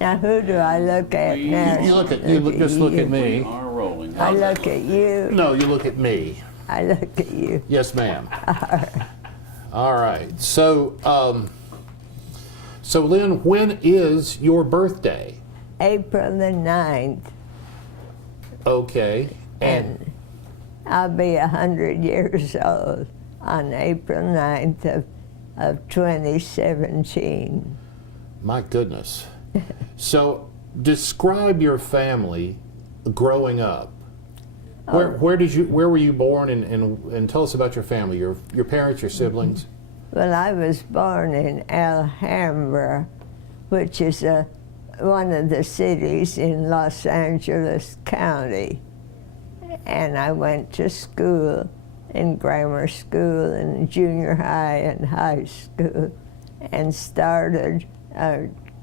Now who do I look at now? Just look at me. We are rolling. I look at you. No, you look at me. I look at you. Yes, ma'am. All right. So, so Lynn, when is your birthday? April the 9th. Okay. And I'll be 100 years old on April 9th of 2017. My goodness. So, describe your family growing up. Where were you born, and tell us about your family, your parents, your siblings. Well, I was born in Alhambra, which is one of the cities in Los Angeles County. And I went to school, in grammar school and junior high and high school, and started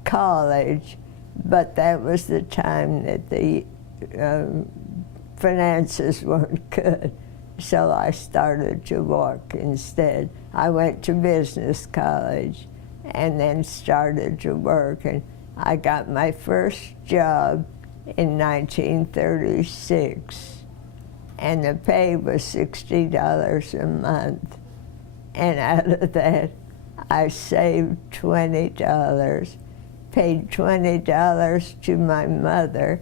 college, but that was the time that the finances weren't good, so I started to work instead. I went to business college and then started to work, and I got my first job in 1936, and the pay was $60 a month, and out of that I saved $20, paid $20 to my mother,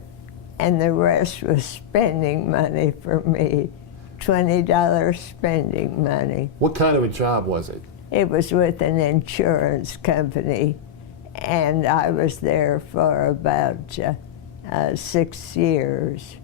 and the rest was spending money for me. $20 spending money. What kind of a job was it? It was with an insurance company, and I was there for about 6 years.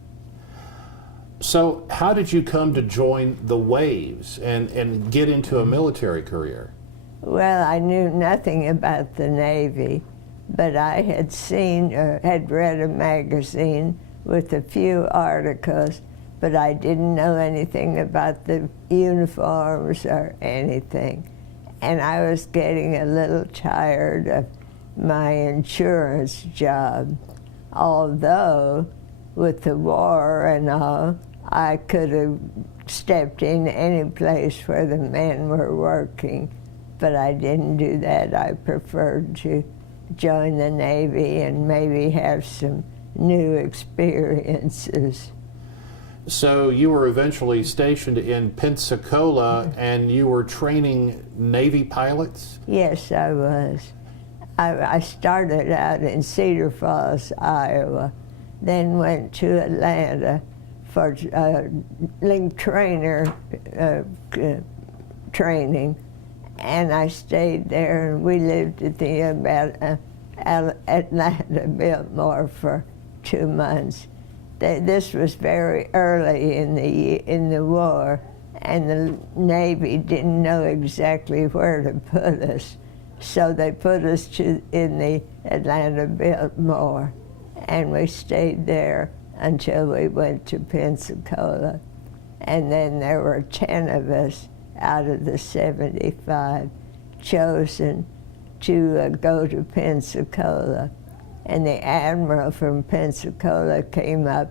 So how did you come to join the Waves and get into a military career? Well, I knew nothing about the Navy, but I had seen or had read a magazine with a few articles, but I didn't know anything about the uniforms or anything. And I was getting a little tired of my insurance job, although with the war and all, I could have stepped in any place where the men were working, but I didn't do that. I preferred to join the Navy and maybe have some new experiences. So you were eventually stationed in Pensacola, and you were training Navy pilots? Yes, I was. I started out in Cedar Falls, Iowa, then went to Atlanta for link trainer training, and I stayed there, and we lived at the Atlanta Biltmore for 2 months. This was very early in the war, and the Navy didn't know exactly where to put us, so they put us in the Atlanta Biltmore, and we stayed there until we went to Pensacola. And then there were 10 of us out of the 75 chosen to go to Pensacola. And the admiral from Pensacola came up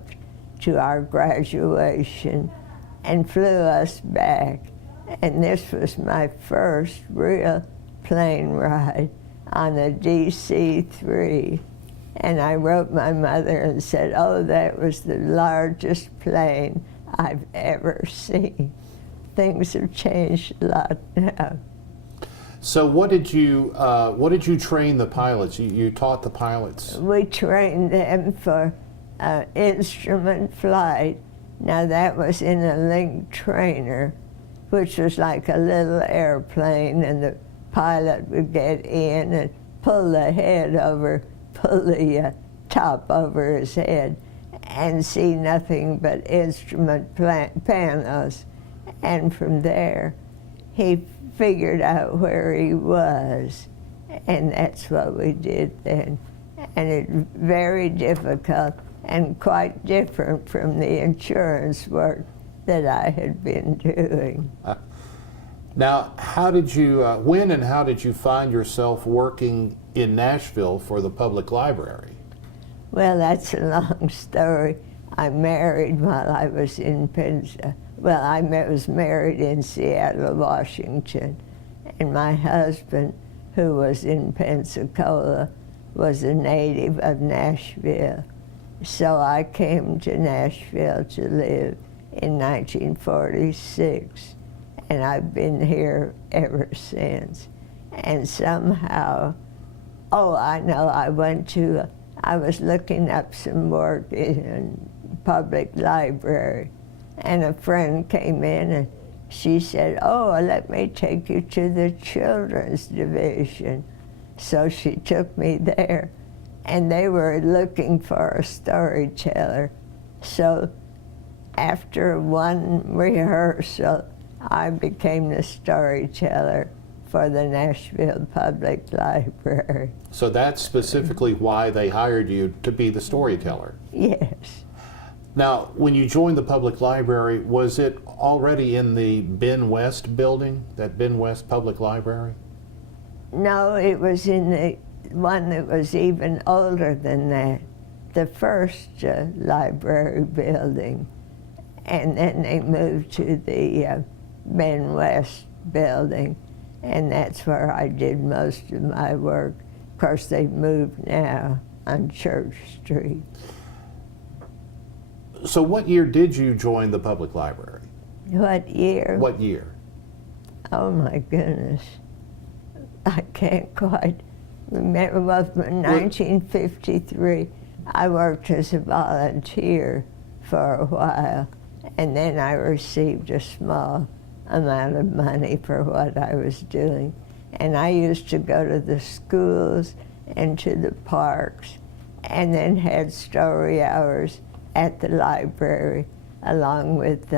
to our graduation and flew us back. And this was my first real plane ride on a DC-3. And I wrote my mother and said, oh, that was the largest plane I've ever seen. Things have changed a lot now. So what did you train the pilots? You taught the pilots? We trained them for instrument flight. Now that was in a link trainer, which was like a little airplane, and the pilot would get in and pull the head over, pull the top over his head, and see nothing but instrument panels. And from there, he figured out where he was, and that's what we did then. And it's very difficult and quite different from the insurance work that I had been doing. Now, how did you, when and how did you find yourself working in Nashville for the public library? Well, that's a long story. I married while I was in well, I was married in Seattle, Washington, and my husband, who was in Pensacola, was a native of Nashville. So I came to Nashville to live in 1946, and I've been here ever since. And somehow, oh, I know, I was looking up some work in public library, and a friend came in and she said, oh, let me take you to the children's division. So she took me there, and they were looking for a storyteller. So after one rehearsal, I became the storyteller for the Nashville Public Library. So that's specifically why they hired you to be the storyteller? Yes. Now, when you joined the public library, was it already in the Ben West building, that Ben West Public Library? No, it was in the one that was even older than that, the first library building. And then they moved to the Ben West building, and that's where I did most of my work. Of course, they've moved now on Church Street. So what year did you join the public library? What year? What year? Oh my goodness. I can't quite remember. Well, in 1953, I worked as a volunteer for a while, and then I received a small amount of money for what I was doing. And I used to go to the schools and to the parks, and then had story hours at the library along with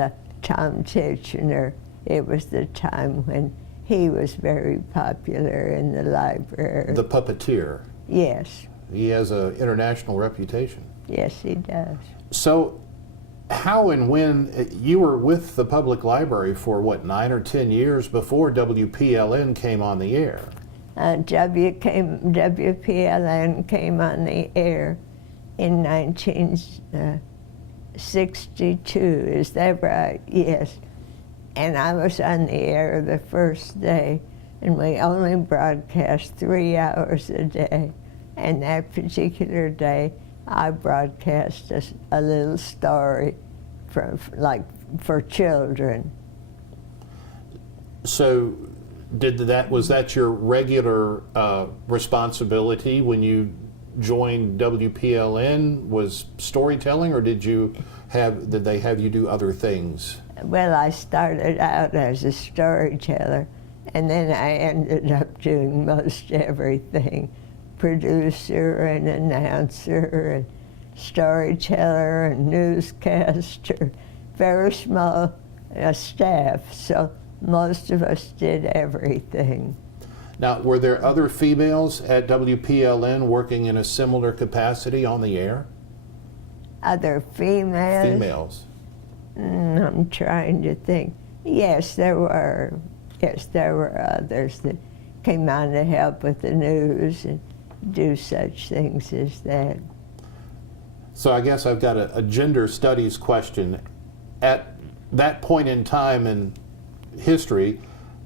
Tom Titchener. It was the time when he was very popular in the library. The puppeteer. Yes. He has an international reputation. Yes, he does. So how and when, you were with the public library for what, 9 or 10 years before WPLN came on the air? WPLN came on the air in 1962, is that right? Yes. And I was on the air the first day, and we only broadcast 3 hours a day. And that particular day, I broadcast a little story for children. So was that your regular responsibility when you joined WPLN, was storytelling, or did they have you do other things? Well, I started out as a storyteller, and then I ended up doing most everything. Producer and announcer and storyteller and newscaster, very small staff, so most of us did everything. Now, were there other females at WPLN working in a similar capacity on the air? Other females? Females. I'm trying to think. Yes, there were. Yes, there were others that came on to help with the news and do such things as that. So I guess I've got a gender studies question. At that point in time in history,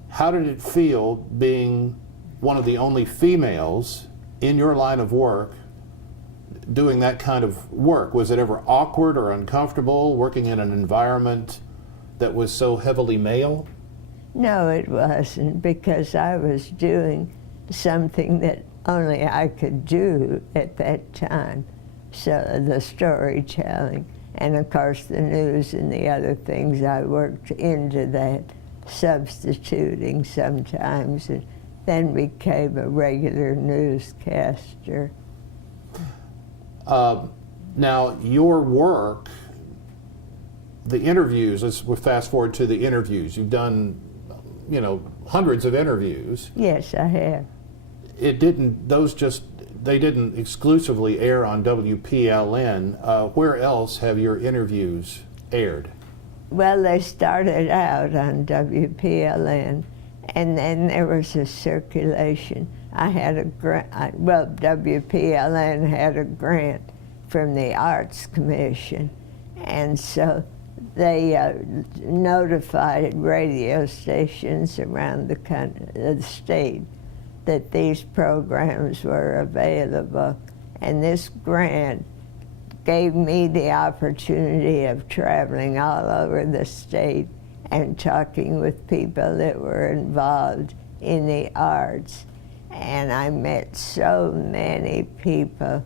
how did it feel being one of the only females in your line of work doing that kind of work? Was it ever awkward or uncomfortable working in an environment that was so heavily male? No, it wasn't, because I was doing something that only I could do at that time. So the storytelling, and of course the news and the other things I worked into that, substituting sometimes, and then became a regular newscaster. Now, your work, the interviews, let's fast forward to the interviews. You've done, hundreds of interviews. Yes, I have. They didn't exclusively air on WPLN. Where else have your interviews aired? Well, they started out on WPLN, and then there was a circulation. I had a grant, WPLN had a grant from the Arts Commission, and so they notified radio stations around the state that these programs were available. And this grant gave me the opportunity of traveling all over the state and talking with people that were involved in the arts. And I met so many people,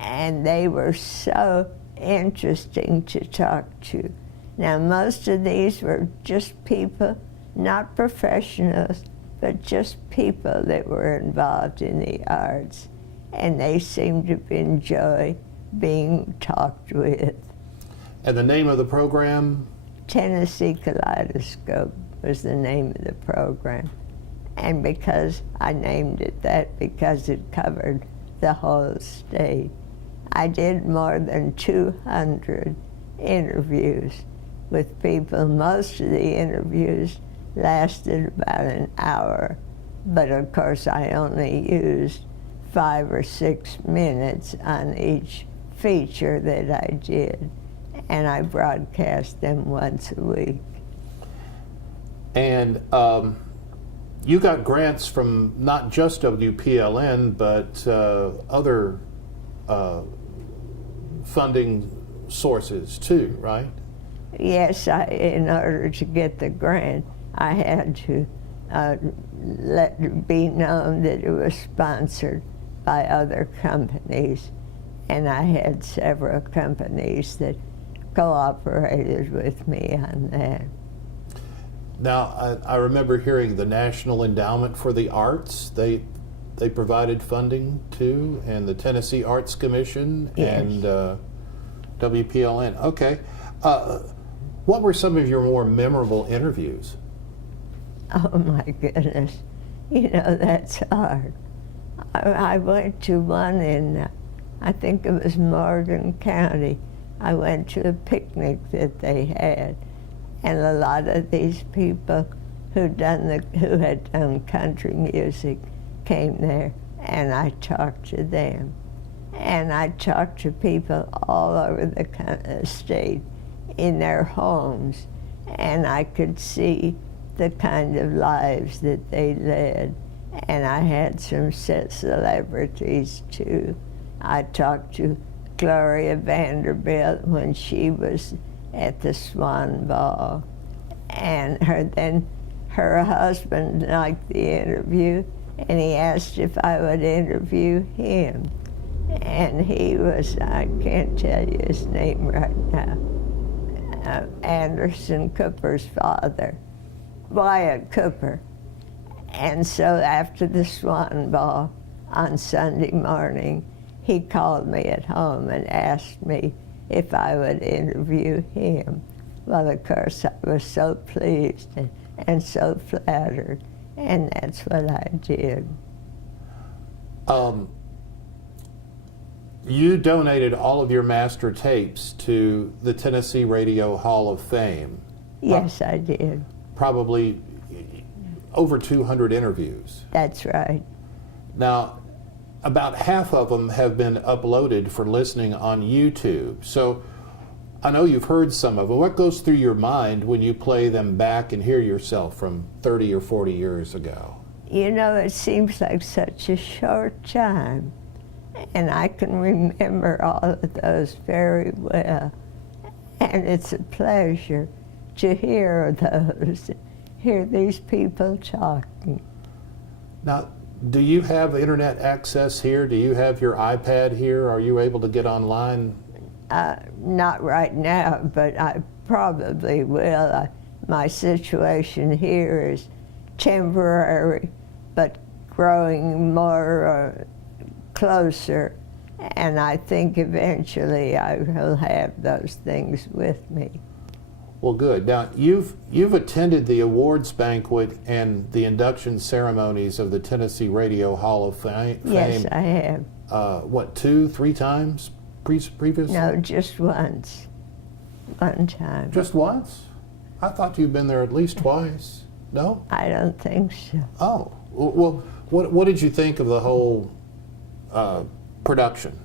and they were so interesting to talk to. Now, most of these were just people, not professionals, but just people that were involved in the arts. And they seemed to enjoy being talked with. And the name of the program? Tennessee Kaleidoscope was the name of the program. And because I named it that, because it covered the whole state, I did more than 200 interviews with people. Most of the interviews lasted about an hour, but of course I only used 5 or 6 minutes on each feature that I did, and I broadcast them once a week. And you got grants from not just WPLN, but other funding sources too, right? Yes, in order to get the grant, I had to let it be known that it was sponsored by other companies. And I had several companies that cooperated with me on that. Now, I remember hearing the National Endowment for the Arts, they provided funding too, and the Tennessee Arts Commission, yes. And WPLN. Okay. What were some of your more memorable interviews? Oh my goodness, you know, that's hard. I went to one in, I think it was Morgan County. I went to a picnic that they had, and a lot of these people who had done country music came there, and I talked to them. And I talked to people all over the state in their homes, and I could see the kind of lives that they led. And I had some celebrities too. I talked to Gloria Vanderbilt when she was at the Swan Ball, and her husband liked the interview, and he asked if I would interview him. And he was, I can't tell you his name right now, Anderson Cooper's father, Wyatt Cooper. And so after the Swan Ball on Sunday morning, he called me at home and asked me if I would interview him. Well, of course, I was so pleased and so flattered, and that's what I did. You donated all of your master tapes to the Tennessee Radio Hall of Fame. Yes, I did. Probably over 200 interviews. That's right. Now, about half of them have been uploaded for listening on YouTube. So I know you've heard some of them. What goes through your mind when you play them back and hear yourself from 30 or 40 years ago? You know, it seems like such a short time, and I can remember all of those very well. And it's a pleasure to hear those, hear these people talking. Now, do you have internet access here? Do you have your iPad here? Are you able to get online? Not right now, but I probably will. My situation here is temporary, but growing more closer, and I think eventually I will have those things with me. Well, good. Now, you've attended the awards banquet and the induction ceremonies of the Tennessee Radio Hall of Fame. Yes, I have. What, 2, 3 times previously? No, just once. One time. Just once? I thought you'd been there at least twice. No? I don't think so. Oh, well, what did you think of the whole production?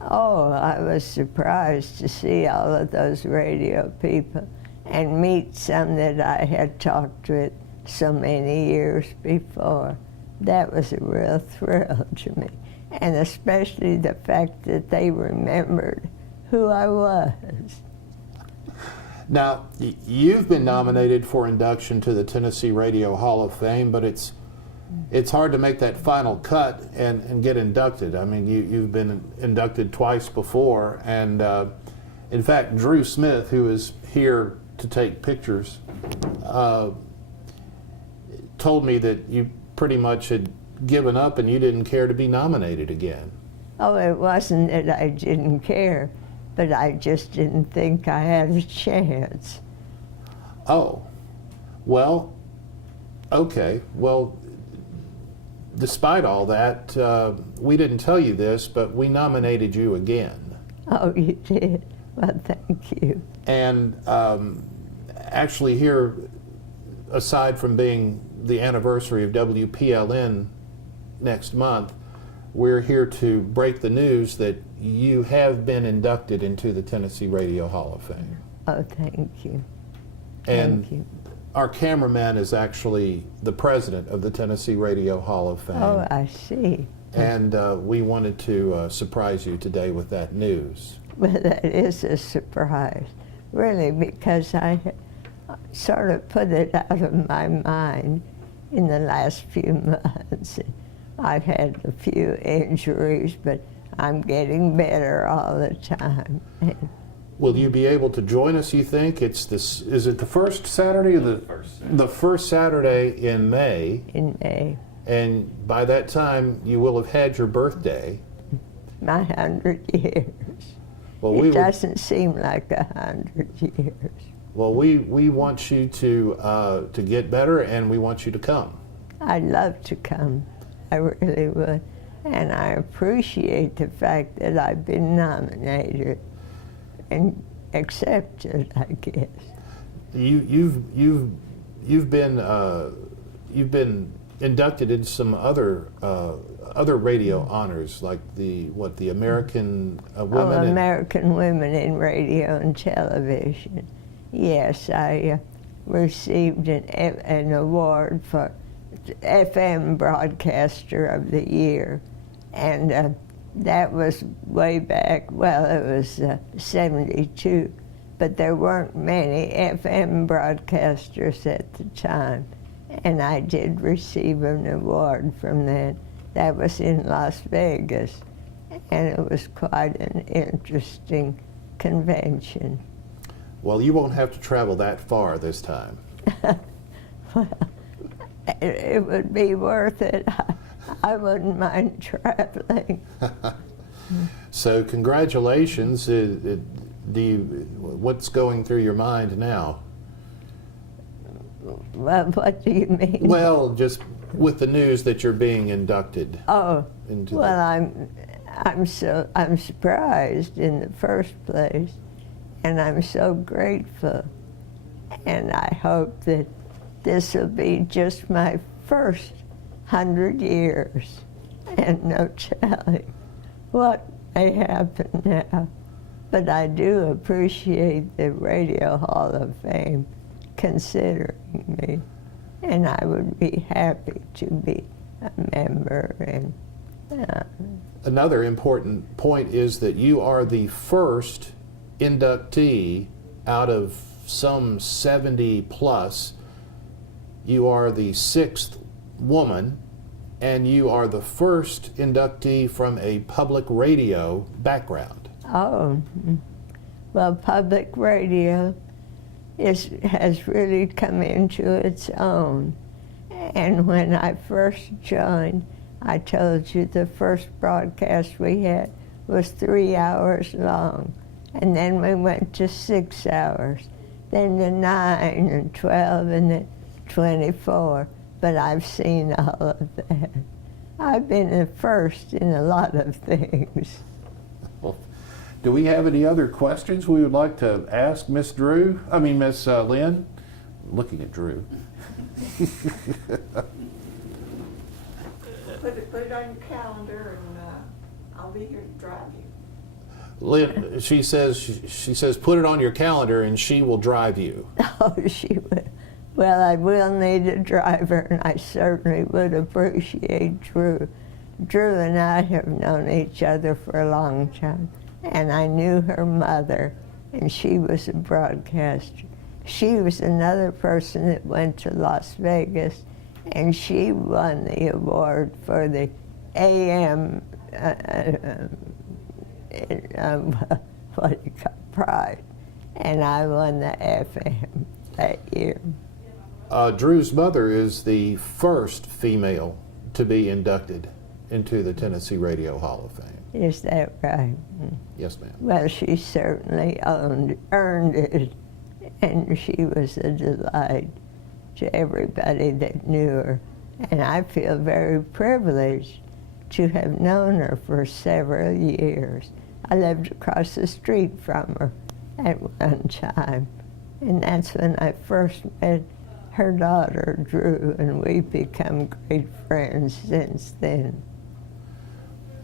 Oh, I was surprised to see all of those radio people and meet some that I had talked with so many years before. that was a real thrill to me. And especially the fact that they remembered who I was. Now, you've been nominated for induction to the Tennessee Radio Hall of Fame, but it's hard to make that final cut and get inducted. I mean, you've been inducted twice before, and in fact, Drew Smith, who is here to take pictures, told me that you pretty much had given up and you didn't care to be nominated again. Oh, it wasn't that I didn't care, but I just didn't think I had a chance. Oh, well, okay. Well, despite all that, we didn't tell you this, but we nominated you again. Oh, you did? Well, thank you. And actually here, aside from being the anniversary of WPLN next month, we're here to break the news that you have been inducted into the Tennessee Radio Hall of Fame. Oh, thank you. And Thank you. our cameraman is actually the president of the Tennessee Radio Hall of Fame. Oh, I see. And we wanted to surprise you today with that news. Well, that is a surprise, really, because I sort of put it out of my mind in the last few months. I've had a few injuries, but I'm getting better all the time. Will you be able to join us, you think? It's this, is it the first Saturday or the first Saturday in May? In May. And by that time, you will have had your birthday. My 100 years. Well, It doesn't seem like 100 years. Well, we want you to get better, and we want you to come. I'd love to come. I really would. And I appreciate the fact that I've been nominated and accepted, I guess. You've been inducted in some other radio honors, like the American Women. American Women in Radio and Television. Yes, I received an award for FM Broadcaster of the Year, and that was way back. Well, it was 72, but there weren't many FM broadcasters at the time, and I did receive an award from that. That was in Las Vegas, and it was quite an interesting convention. Well, you won't have to travel that far this time. Well, it would be worth it. I wouldn't mind traveling. So congratulations. What's going through your mind now? Well, what do you mean? Well, just with the news that you're being inducted. Oh, into well, I'm surprised in the first place, and I'm so grateful, and I hope that this will be just my first 100 years, and no telling what may happen now. But I do appreciate the Radio Hall of Fame considering me, and I would be happy to be a member. And another important point is that you are the first inductee out of some 70 plus. You are the 6th woman, and you are the first inductee from a public radio background. oh, well, public radio has really come into its own. And when I first joined, I told you the first broadcast we had was 3 hours long. And then we went to 6 hours, then to 9 and 12 and then 24. But I've seen all of that. I've been the first in a lot of things. Well, do we have any other questions we would like to ask Miss Lynn? Looking at Drew. Put it on your calendar, and I'll be here to drive you. Lynn, she says put it on your calendar and she will drive you. Oh, she will. Well, I will need a driver, and I certainly would appreciate Drew. Drew and I have known each other for a long time, and I knew her mother, and she was a broadcaster. She was another person that went to Las Vegas, and she won the award for the AM, what do you call it, Pride, and I won the FM that year. Drew's mother is the first female to be inducted into the Tennessee Radio Hall of Fame. Is that right? Yes, ma'am. Well, she certainly earned it, and she was a delight to everybody that knew her. And I feel very privileged to have known her for several years. I lived across the street from her at one time, and that's when I first met her daughter, Drew, and we've become great friends since then.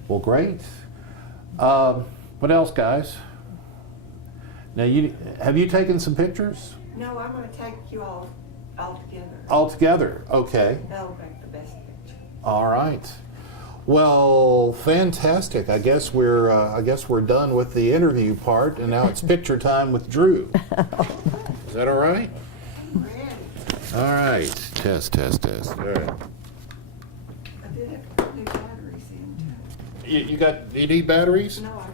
Well, great. What else, guys? Now, have you taken some pictures? No, I'm gonna take you all together. All together, okay. That'll make the best picture. All right. Well, fantastic. I guess we're done with the interview part, and now it's picture time with Drew. Is that all right? I'm ready. All right. Test. All right. I did have to put new batteries in too. You need batteries? No, I